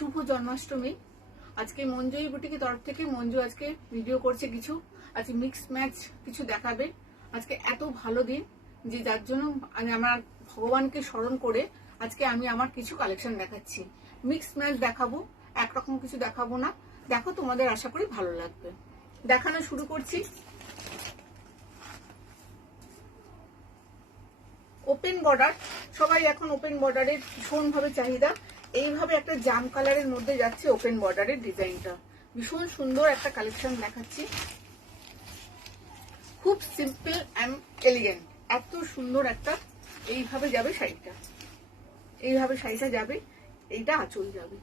শুভ জন্মাষ্টমী। আজকে মঞ্জুই বুটিকে তরফ থেকে মঞ্জু আজকে ভিডিও করছে কিছু, আজকে মিক্স ম্যাচ কিছু দেখাবে। আজকে এত ভালো দিন যে যার জন্য আমি আমার ভগবানকে স্মরণ করে আজকে আমি আমার কিছু কালেকশন দেখাচ্ছি। মিক্স ম্যাচ দেখাবো, একরকম কিছু দেখাবো না। দেখো, তোমাদের আশা করি ভালো লাগবে। দেখানো শুরু করছি। ওপেন বর্ডার, সবাই এখন ওপেন বর্ডারের ভীষণ ভাবে চাহিদা। এইভাবে একটা জাম কালারের মধ্যে যাচ্ছে ওপেন বর্ডারের ডিজাইনটা, ভীষণ সুন্দর একটা কালেকশন দেখাচ্ছি। খুব সিম্পল অ্যান্ড এলিগেন্ট, এত সুন্দর একটা। এইভাবে যাবে শাড়িটা, এইভাবে শাড়িটা যাবে, এইটা আঁচল যাবে।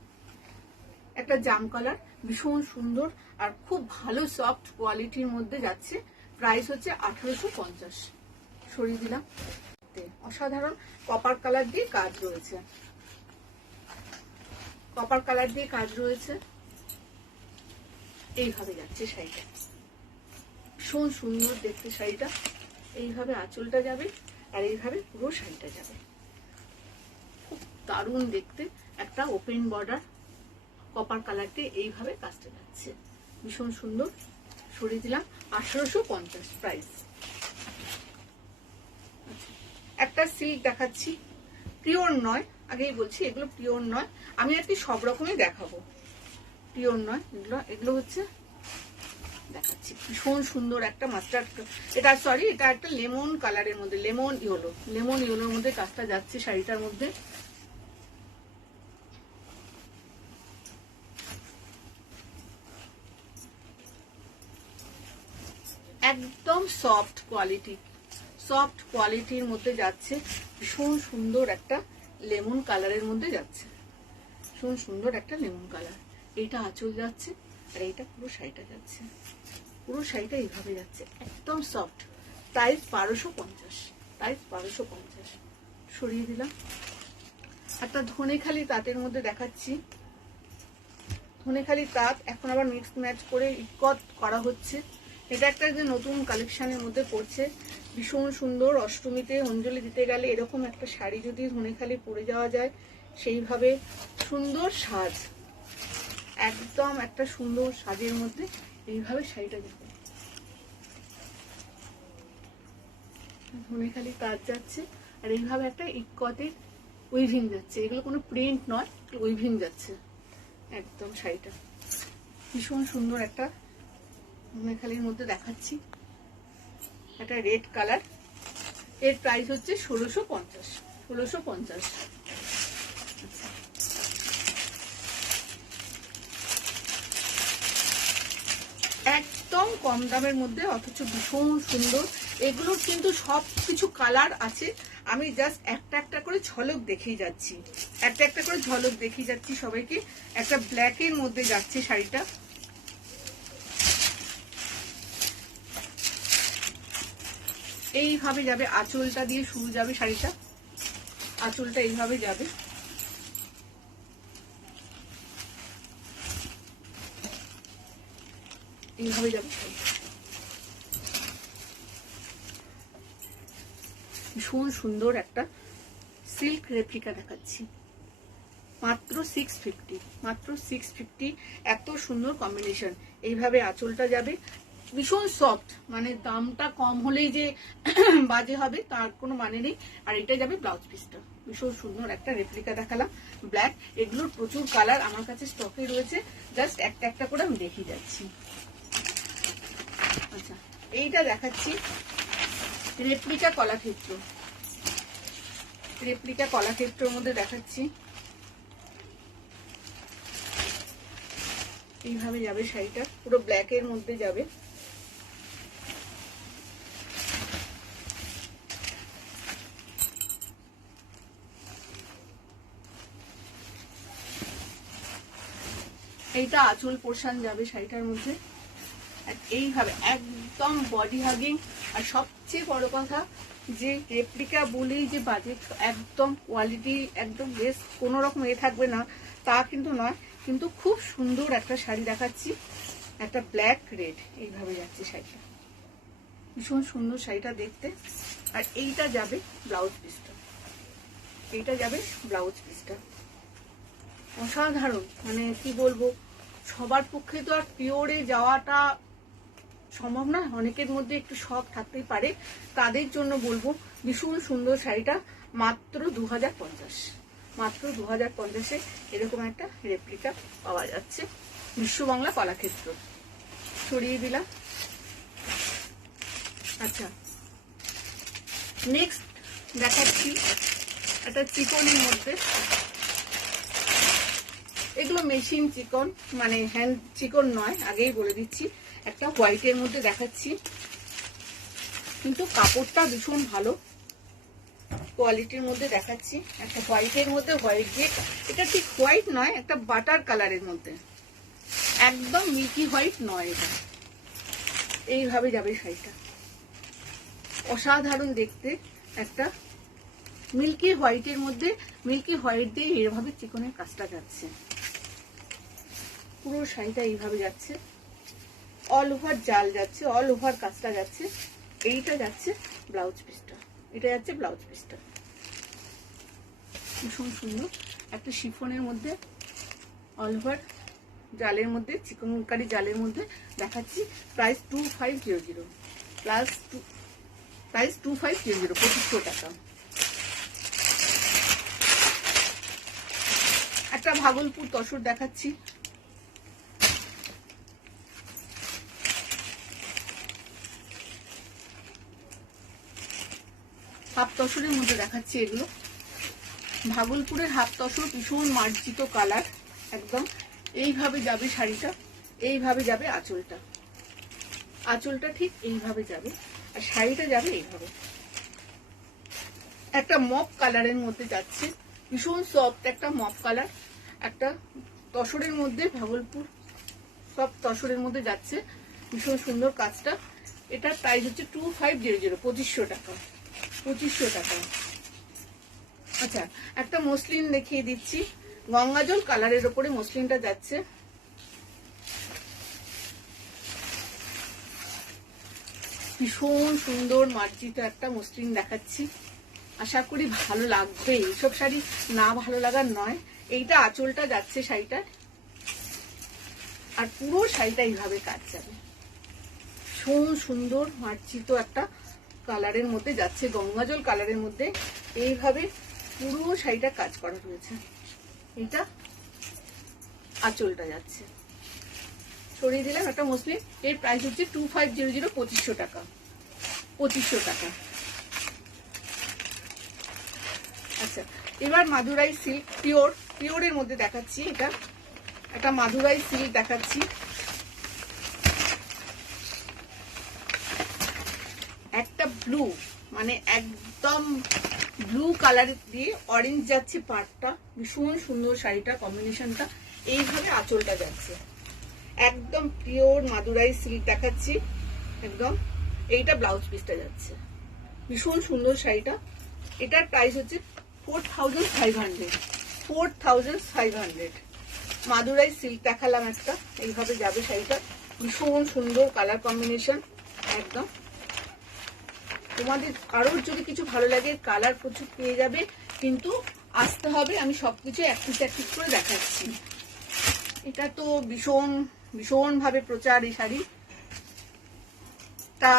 একটা জাম কালার, ভীষণ সুন্দর আর খুব ভালো সফট কোয়ালিটির মধ্যে যাচ্ছে। প্রাইস হচ্ছে 1850। সরিয়ে দিলাম। অসাধারণ কপার কালার দিয়ে কাজ রয়েছে, কপার কালার দিয়ে কাজ রয়েছে। এইভাবে যাচ্ছে শাড়িটা, ভীষণ সুন্দর দেখতে শাড়িটা। এইভাবে আঁচলটা যাবে আর এইভাবে পুরো শাড়িটা যাবে, খুব দারুণ দেখতে। একটা ওপেন বর্ডার কপার কালার দিয়ে এইভাবে কাজটা যাচ্ছে, ভীষণ সুন্দর। সরিয়ে দিলাম। 1850 প্রাইস। একটা সিল্ক দেখাচ্ছি, পিওর নয়, আগেই বলছি এগুলো পিওর নয়। আমি আর কি সব রকমই দেখাবো, পিওর নয় এগুলো। এগুলো হচ্ছে দেখাচ্ছি ভীষণ সুন্দর একটা মাস্টার্ড, এটা সরি এটা একটা লেমন কালারের মধ্যে, লেমন ইয়েলোর মধ্যে কাজটা যাচ্ছে শাড়িটার মধ্যে। একদম সফট কোয়ালিটির মধ্যে যাচ্ছে, ভীষণ সুন্দর একটা লেমন কালারের মধ্যে যাচ্ছে, ভীষণ সুন্দর একটা লেমন কালার। এইটা আঁচল যাচ্ছে আর এইটা পুরো শাড়িটা যাচ্ছে, পুরো শাড়িটা এইভাবে যাচ্ছে, একদম সফট। Price 1250, price 1250। সরিয়ে দিলাম। একটা ধনেখালি তাঁতের মধ্যে দেখাচ্ছি, ধনেখালি তাঁত এখন আবার মিক্স ম্যাচ করে ইকত করা হচ্ছে। এটা একটা যে নতুন কালেকশনের মধ্যে পড়ছে, ভীষণ সুন্দর। অষ্টমীতে অঞ্জলি দিতে গেলে এরকম একটা শাড়ি যদি ধনেখালি পরে যাওয়া যায়, সেইভাবে সুন্দর সাজ, একদম একটা সুন্দর সাজের মধ্যে এইভাবে শাড়িটা যাবে। ধনেখালি কাজ যাচ্ছে আর এইভাবে একটা ইকতের উইভিং যাচ্ছে। এগুলো কোনো প্রিন্ট নয়, উইভিং যাচ্ছে একদম শাড়িটা, ভীষণ সুন্দর একটা ধনেখালির মধ্যে দেখাচ্ছি। একটা রেড কালার, এর প্রাইস হচ্ছে 1650, 1650। একদম কম দামের মধ্যে অথচ ভীষণ সুন্দর। এগুলোর কিন্তু সব কিছু কালার আছে, আমি জাস্ট একটা একটা করে ঝলক দেখিয়ে যাচ্ছি, একটা একটা করে ঝলক দেখিয়ে যাচ্ছি সবাইকে। একটা ব্ল্যাকের মধ্যে যাচ্ছে শাড়িটা, এইভাবে যাবে। আঁচলটা দিয়ে শুরু যাবে শাড়িটা, আঁচলটা এইভাবে যাবে, এইভাবে যাবে শাড়িটা। ভীষণ সুন্দর একটা সিল্ক রেপ্লিকা দেখাচ্ছি, মাত্র 650, মাত্র 650। এত সুন্দর কম্বিনেশন। এইভাবে আঁচলটা যাবে, ভীষণ সফট, মানে দামটা কম হলেই যে বাজে হবে তার কোনো মানে নেই। আর এটা যাবে ব্লাউজ পিসটা, ভীষণ সুন্দর একটা রেপ্লিকা দেখালাম ব্ল্যাক। এগুলোর প্রচুর কালার আমার কাছে স্টকে রয়েছে, জাস্ট একটা একটা করে আমি দেখিয়ে যাচ্ছি। আচ্ছা, এইটা দেখাচ্ছি রেপ্লিকা কলাক্ষেত্র, রেপ্লিকা কলাক্ষেত্রের মধ্যে দেখাচ্ছি। এইভাবে যাবে শাড়িটা, পুরো ব্ল্যাকের মধ্যে যাবে। এইটা আঁচল পোর্শন যাবে শাড়িটার মধ্যে, এইভাবে একদম বডি হাগিং। আর সবচেয়ে বড় কথা যে রেপ্লিকা বলেই যে বাজেট, একদম কোয়ালিটি একদম বেস্ট, কোনো রকম থাকবে না তা কিন্তু নয়, কিন্তু খুব সুন্দর একটা শাড়ি দেখাচ্ছি। একটা ব্ল্যাক রেড এইভাবে যাচ্ছে শাড়িটা, ভীষণ সুন্দর শাড়িটা দেখতে। আর এইটা যাবে ব্লাউজ পিসটা, এইটা যাবে ব্লাউজ পিসটা। অসাধারণ, মানে কি বলবো, সবার পক্ষে তো আর পিওরে যাওয়াটা সম্ভব না, অনেকের মধ্যে একটু শখ থাকতেই পারে, তাদের জন্য বলবো ভীষণ সুন্দর শাড়িটা মাত্র 2050, মাত্র 2050-এ এরকম একটা রেপ্লিকা পাওয়া যাচ্ছে বিশ্ববাংলা কলাক্ষেত্র। সরিয়ে দিলাম। আচ্ছা, নেক্সট দেখাচ্ছি একটা চিকনের মধ্যে, এগুলো মেশিন চিকন, মানে হ্যান্ড চিকন নয়, আগেই বলে দিচ্ছি। একটা হোয়াইটের মধ্যে দেখাচ্ছি, কিন্তু কাপড়টা ভীষণ ভালো কোয়ালিটির মধ্যে দেখাচ্ছি। একটা হোয়াইটের মধ্যে, হোয়াইট দিয়ে, এটা ঠিক হোয়াইট নয়, একটা বাটার কালারের মধ্যে, একদম মিল্কি হোয়াইট নয় এটা। এইভাবে যাবে শাড়িটা, অসাধারণ দেখতে, একটা মিল্কি হোয়াইটের মধ্যে, মিল্কি হোয়াইট দিয়ে এইভাবে চিকনের কাজটা যাচ্ছে, পুরো শাড়িটা এইভাবে যাচ্ছে, অল ওভার জাল যাচ্ছে, অল ওভার কাজটা যাচ্ছে। এইটা যাচ্ছে ব্লাউজ পিসটা, এটা যাচ্ছে ব্লাউজ পিসটা, ভীষণ সুন্দর একটা শিফনের মধ্যে অল ওভার জালের মধ্যে, চিকনকারি জালের মধ্যে দেখাচ্ছি। প্রাইস 2500, প্রাইস 2500, 2500 টাকা। একটা ভাগলপুর তসর দেখাচ্ছি, হাফ তসরের মধ্যে দেখাচ্ছি। এগুলো ভাগলপুরের হাফ তসর, ভীষণ মার্জিত কালার, একদম এইভাবে যাবে শাড়িটা, এইভাবে যাবে আঁচলটা, আঁচলটা ঠিক এইভাবে যাবে, আর শাড়িটা যাবে এইভাবে। একটা মপ কালারের মধ্যে যাচ্ছে, ভীষণ সফট একটা মপ কালার, একটা তসরের মধ্যে, ভাগলপুর সব তসরের মধ্যে যাচ্ছে, ভীষণ সুন্দর কাজটা। এটার প্রাইস হচ্ছে 2500, 2500 টাকা, 2500 টাকা। আচ্ছা, একটা মসলিন দেখিয়ে দিচ্ছি, গঙ্গাজল কালারের ওপরে মসলিনটা যাচ্ছে, ভীষণ সুন্দর মার্জিত একটা মসলিন দেখাচ্ছি, আশা করি ভালো লাগবে। এইসব শাড়ি না ভালো লাগার নয়। এইটা আঁচলটা যাচ্ছে শাড়িটার, আর পুরো শাড়িটা এইভাবে কাজ যাবে, ভীষণ সুন্দর মার্জিত একটা কালারের মধ্যে যাচ্ছে, গঙ্গাজল কালারের মধ্যে এইভাবে পুরো শাড়িটা কাজ করা রয়েছে। এটা আঁচলটা যাচ্ছে, সরিয়ে দিলাম একটা মসলিন। এর প্রাইস হচ্ছে 2500, 2500 টাকা, 2500 টাকা। আচ্ছা, এবার মাদুরাই সিল্ক পিওরের মধ্যে দেখাচ্ছি। এটা একটা মাদুরাই সিল্ক দেখাচ্ছি, একটা ব্লু, মানে একদম ব্লু কালার দিয়ে অরেঞ্জ যাচ্ছে পাড়টা, ভীষণ সুন্দর শাড়িটা, কম্বিনেশনটা। এইভাবে আঁচলটা যাচ্ছে, একদম পিওর মাদুরাই সিল্ক দেখাচ্ছি একদম। এইটা ব্লাউজ পিসটা যাচ্ছে, ভীষণ সুন্দর শাড়িটা। এটার প্রাইস হচ্ছে 4500, 4500। মাদুরাই সিল্ক দেখালাম একটা, এইভাবে যাবে শাড়িটা, ভীষণ সুন্দর কালার কম্বিনেশন একদম। তোমাদের কারোর যদি কিছু ভালো লাগে, কালার প্রচুর পেয়ে যাবে, কিন্তু আসতে হবে। আমি সবকিছু এক পিস করে দেখাচ্ছি। এটা তো ভীষণ ভাবে প্রচার এই শাড়ি, তা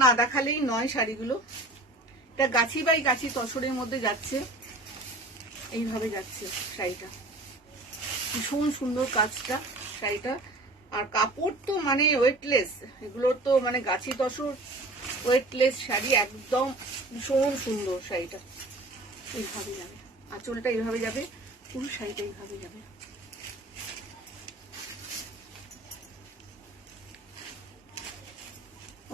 না দেখালেই নয় শাড়িগুলো। এটা গাছি বাই গাছি তসরের মধ্যে যাচ্ছে, এইভাবে যাচ্ছে শাড়িটা, ভীষণ সুন্দর কাজটা শাড়িটা। আর কাপড় তো মানে ওয়েটলেস, এগুলোর তো মানে গাছি তসর ওয়েটলেস শাড়ি, একদম ভীষণ সুন্দর শাড়িটা। এইভাবে যাবে আঁচলটা, এইভাবে যাবে পুরো শাড়িটা, এইভাবে যাবে।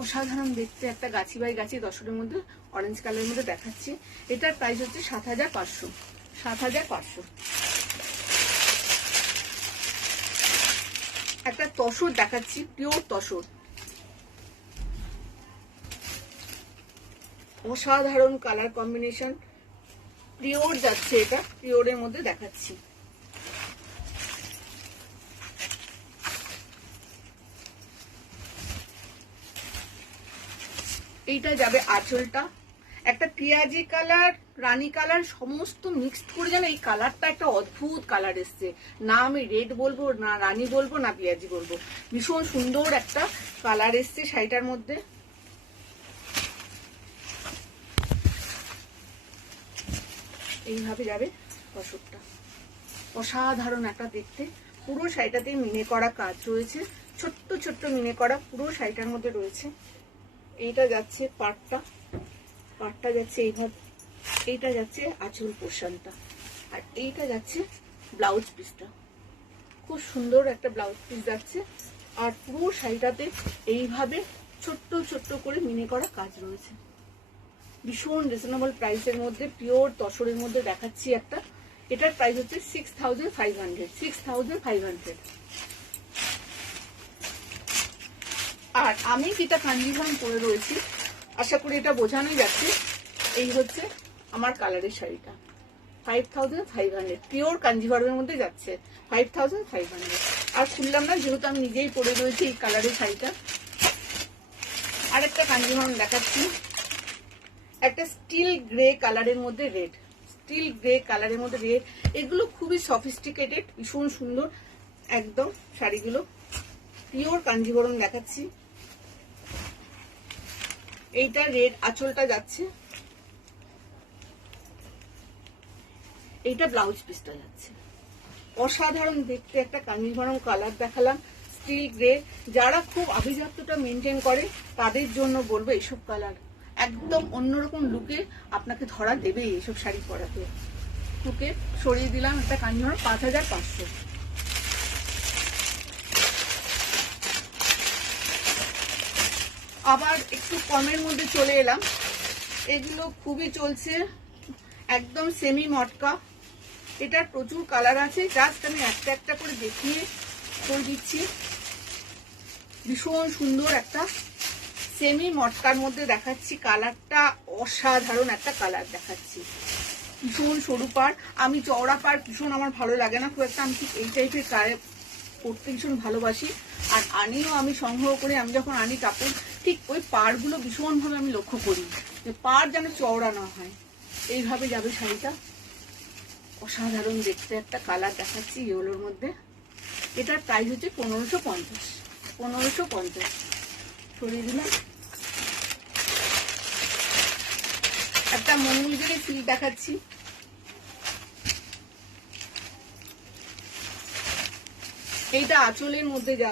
অসাধারণ দেখতে একটা গাছি বাই গাছি তসরের মধ্যে অরেঞ্জ কালারের মধ্যে দেখাচ্ছি। এটার প্রাইস হচ্ছে 7500, 7500। একটা তসর দেখাচ্ছি, পিওর তসর, অসাধারণ কালার কম্বিনেশন, পিওর যাচ্ছে, এটা পিওরের মধ্যে দেখাচ্ছি। এইটা যাবে আঁচলটা, একটা পেঁয়াজি কালার, রানী কালার সমস্ত মিক্সড করে যেন এই কালারটা একটা অদ্ভুত কালার এসছে। না আমি রেড বলবো, না রানী বলবো, না পেঁয়াজি বলবো, ভীষণ সুন্দর একটা কালার এসছে শাড়িটার মধ্যে। এইভাবে যাবে তসরটা, অসাধারণ একটা দেখতে। পুরো শাড়িটাতে মিনে করা কাজ রয়েছে, ছোট্ট ছোট্ট মিনে করা পুরো শাড়িটার মধ্যে রয়েছে। এইটা যাচ্ছে পাটটা যাচ্ছে এইভাবে, এইটা যাচ্ছে আঁচল পোর্শনটা, আর এইটা যাচ্ছে ব্লাউজ পিসটা। খুব সুন্দর একটা ব্লাউজ পিস যাচ্ছে, আর পুরো শাড়িটাতে এইভাবে ছোট্ট ছোট্ট করে মিনে করা কাজ রয়েছে। ভীষণ রিজনেবল প্রাইসের মধ্যে, পিওর তসরের মধ্যে দেখাচ্ছি একটা। এটার প্রাইস হচ্ছে 6500। আর আমি যেটা কাঞ্জিভারম পরে রয়েছি, আশা করি এটা বোঝানোই যাচ্ছে। এই হচ্ছে আমার কালারের শাড়িটা, 5500, পিওর কাঞ্জিভারমের মধ্যে যাচ্ছে 5500। আর খুললাম না, যেহেতু আমি নিজেই পরে রয়েছি এই কালারের শাড়িটা। আর একটা কাঞ্জিভারম দেখাচ্ছি, একটা স্টিল গ্রে কালারের মধ্যে রেড, স্টিল গ্রে কালারের মধ্যে রেড। এগুলো খুবই সফিস্টিকেটেড, ভীষণ সুন্দর একদম শাড়িগুলো। পিওর কাঞ্জিভরম দেখাচ্ছি। এইটা রেড আঁচলটা যাচ্ছে, এইটা ব্লাউজ পিসটা যাচ্ছে। অসাধারণ দেখতে একটা কাঞ্জিভরম কালার দেখালাম, স্টিল গ্রে। যারা খুব আভিজাত্যটা মেনটেন করে তাদের জন্য বলবো এইসব কালার একদম অন্যরকম লুকে আপনাকে ধরা দেবে এইসব শাড়ি পরাতে। লুকে সরিয়ে দিলাম একটা কাঞ্জিভরম 5500। আবার একটু কমের মধ্যে চলে এলাম, এগুলো খুবই চলছে, একদম সেমি মটকা। এটার প্রচুর কালার আছে, জাস্ট আমি একটা একটা করে দেখিয়ে করে দিচ্ছি। ভীষণ সুন্দর একটা সেমি মটকার মধ্যে দেখাচ্ছি, কালারটা অসাধারণ একটা কালার দেখাচ্ছি। ভীষণ সরু পাড়, আমি চওড়া পাড় ভীষণ আমার ভালো লাগে না খুব একটা, আমি ঠিক এই টাইপের কারে পরতে ভীষণ ভালোবাসি। আর আনিও আমি সংগ্রহ করে, আমি যখন আনি কাপড় ঠিক ওই পাড়গুলো ভীষণভাবে আমি লক্ষ্য করি যে পাড় যেন চওড়া না হয়। এইভাবে যাবে শাড়িটা, অসাধারণ দেখতে একটা কালার দেখাচ্ছি ইয়েলোর মধ্যে। এটার প্রাইস হচ্ছে 1550। সরিয়ে দিলাম। একটা মঙ্গলগিরি সিল্ক দেখাচ্ছি, এইটা আঁচলের মধ্যে যাবে।